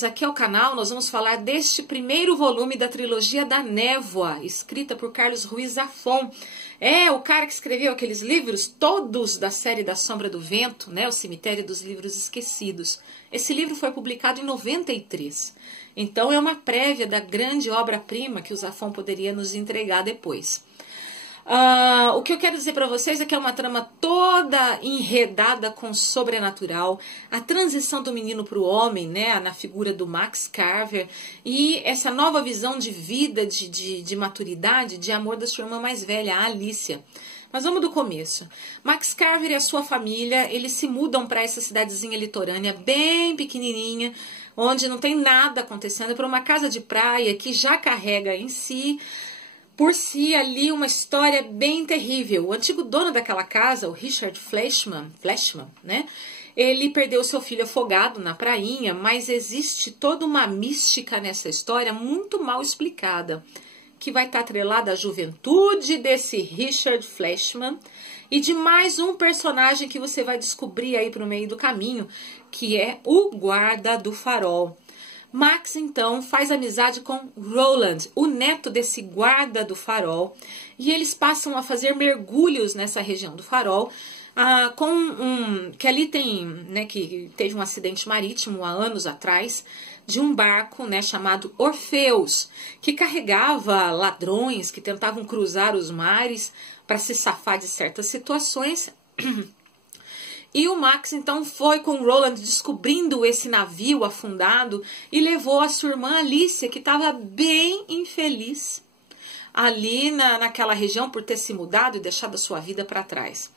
bem-vindos aqui ao canal. Nós vamos falar deste primeiro volume da trilogia da Névoa, escrita por Carlos Ruiz Zafón. É o cara que escreveu aqueles livros todos da série da Sombra do Vento, né? O Cemitério dos Livros Esquecidos. Esse livro foi publicado em 93. Então é uma prévia da grande obra-prima que o Zafón poderia nos entregar depois. O que eu quero dizer para vocês é que é uma trama toda enredada com sobrenatural, a transição do menino para o homem, né, na figura do Max Carver, e essa nova visão de vida, de maturidade, de amor da sua irmã mais velha, a Alicia. Mas vamos do começo. Max Carver e a sua família, eles se mudam para essa cidadezinha litorânea, bem pequenininha, onde não tem nada acontecendo, para uma casa de praia que já carrega em si, por si ali, uma história bem terrível. O antigo dono daquela casa, o Richard Fleshman, né? Ele perdeu seu filho afogado na prainha, mas existe toda uma mística nessa história muito mal explicada, que vai estar atrelada à juventude desse Richard Fleshman e de mais um personagem que você vai descobrir aí para o meio do caminho, que é o guarda do farol. Max, então, faz amizade com Roland, o neto desse guarda do farol, e eles passam a fazer mergulhos nessa região do farol, que ali tem, né, que teve um acidente marítimo há anos atrás, de um barco, né, chamado Orfeus, que carregava ladrões que tentavam cruzar os mares para se safar de certas situações. E o Max, então, foi com o Roland descobrindo esse navio afundado e levou a sua irmã Alicia, que estava bem infeliz ali naquela região por ter se mudado e deixado a sua vida para trás.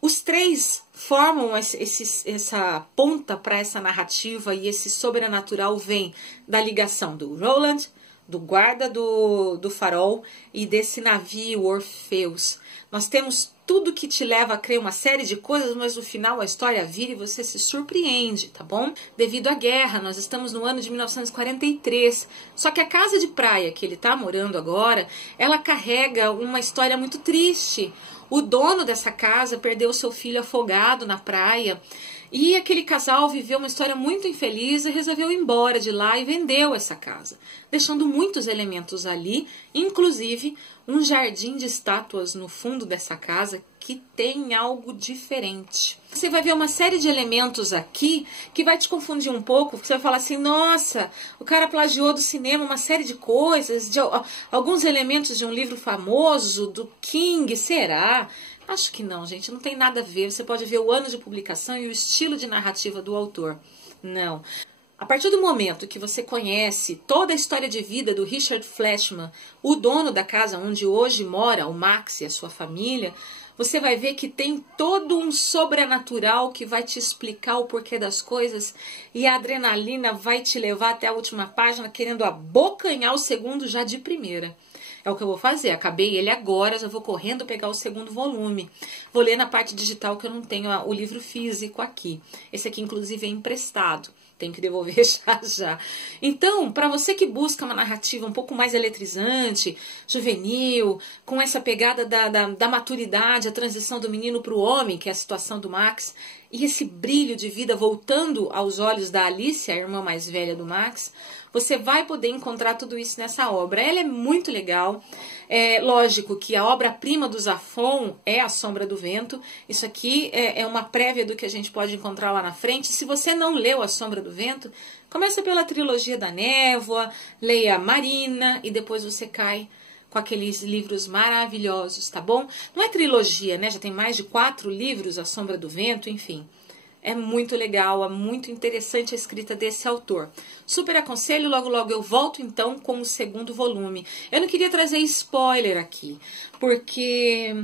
Os três formam essa ponta para essa narrativa, e esse sobrenatural vem da ligação do Roland, do guarda do farol e desse navio Orfeus. Nós temos tudo que te leva a crer uma série de coisas, mas no final a história vira e você se surpreende, tá bom? Devido à guerra, nós estamos no ano de 1943, só que a casa de praia que ele tá morando agora, ela carrega uma história muito triste. O dono dessa casa perdeu seu filho afogado na praia, e aquele casal viveu uma história muito infeliz e resolveu ir embora de lá e vendeu essa casa, deixando muitos elementos ali, inclusive um jardim de estátuas no fundo dessa casa que tem algo diferente. Você vai ver uma série de elementos aqui que vai te confundir um pouco, porque você vai falar assim, nossa, o cara plagiou do cinema uma série de coisas, de alguns elementos de um livro famoso, do King, será? Acho que não, gente, não tem nada a ver. Você pode ver o ano de publicação e o estilo de narrativa do autor. Não. A partir do momento que você conhece toda a história de vida do Richard Fleshman, o dono da casa onde hoje mora o Max e a sua família, você vai ver que tem todo um sobrenatural que vai te explicar o porquê das coisas, e a adrenalina vai te levar até a última página querendo abocanhar o segundo já de primeira. É o que eu vou fazer. Acabei ele agora, já vou correndo pegar o segundo volume. Vou ler na parte digital, que eu não tenho o livro físico aqui. Esse aqui, inclusive, é emprestado. Tenho que devolver já. Então, para você que busca uma narrativa um pouco mais eletrizante, juvenil, com essa pegada da maturidade, a transição do menino para o homem, que é a situação do Max, e esse brilho de vida voltando aos olhos da Alicia, a irmã mais velha do Max, você vai poder encontrar tudo isso nessa obra. Ela é muito legal. É lógico que a obra-prima do Zafón é A Sombra do Vento. Isso aqui é uma prévia do que a gente pode encontrar lá na frente. Se você não leu A Sombra do Vento, começa pela trilogia da Névoa, leia Marina e depois você cai com aqueles livros maravilhosos, tá bom? Não é trilogia, né? Já tem mais de 4 livros, A Sombra do Vento, enfim. É muito legal, é muito interessante a escrita desse autor. Super aconselho, logo logo eu volto então com o segundo volume. Eu não queria trazer spoiler aqui, porque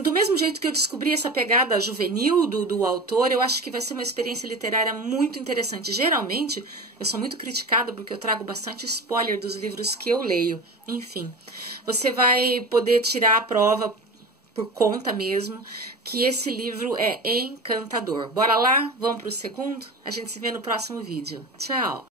do mesmo jeito que eu descobri essa pegada juvenil do autor, eu acho que vai ser uma experiência literária muito interessante. Geralmente, eu sou muito criticada porque eu trago bastante spoiler dos livros que eu leio. Enfim, você vai poder tirar a prova por conta mesmo, que esse livro é encantador. Bora lá? Vamos para o segundo? A gente se vê no próximo vídeo. Tchau!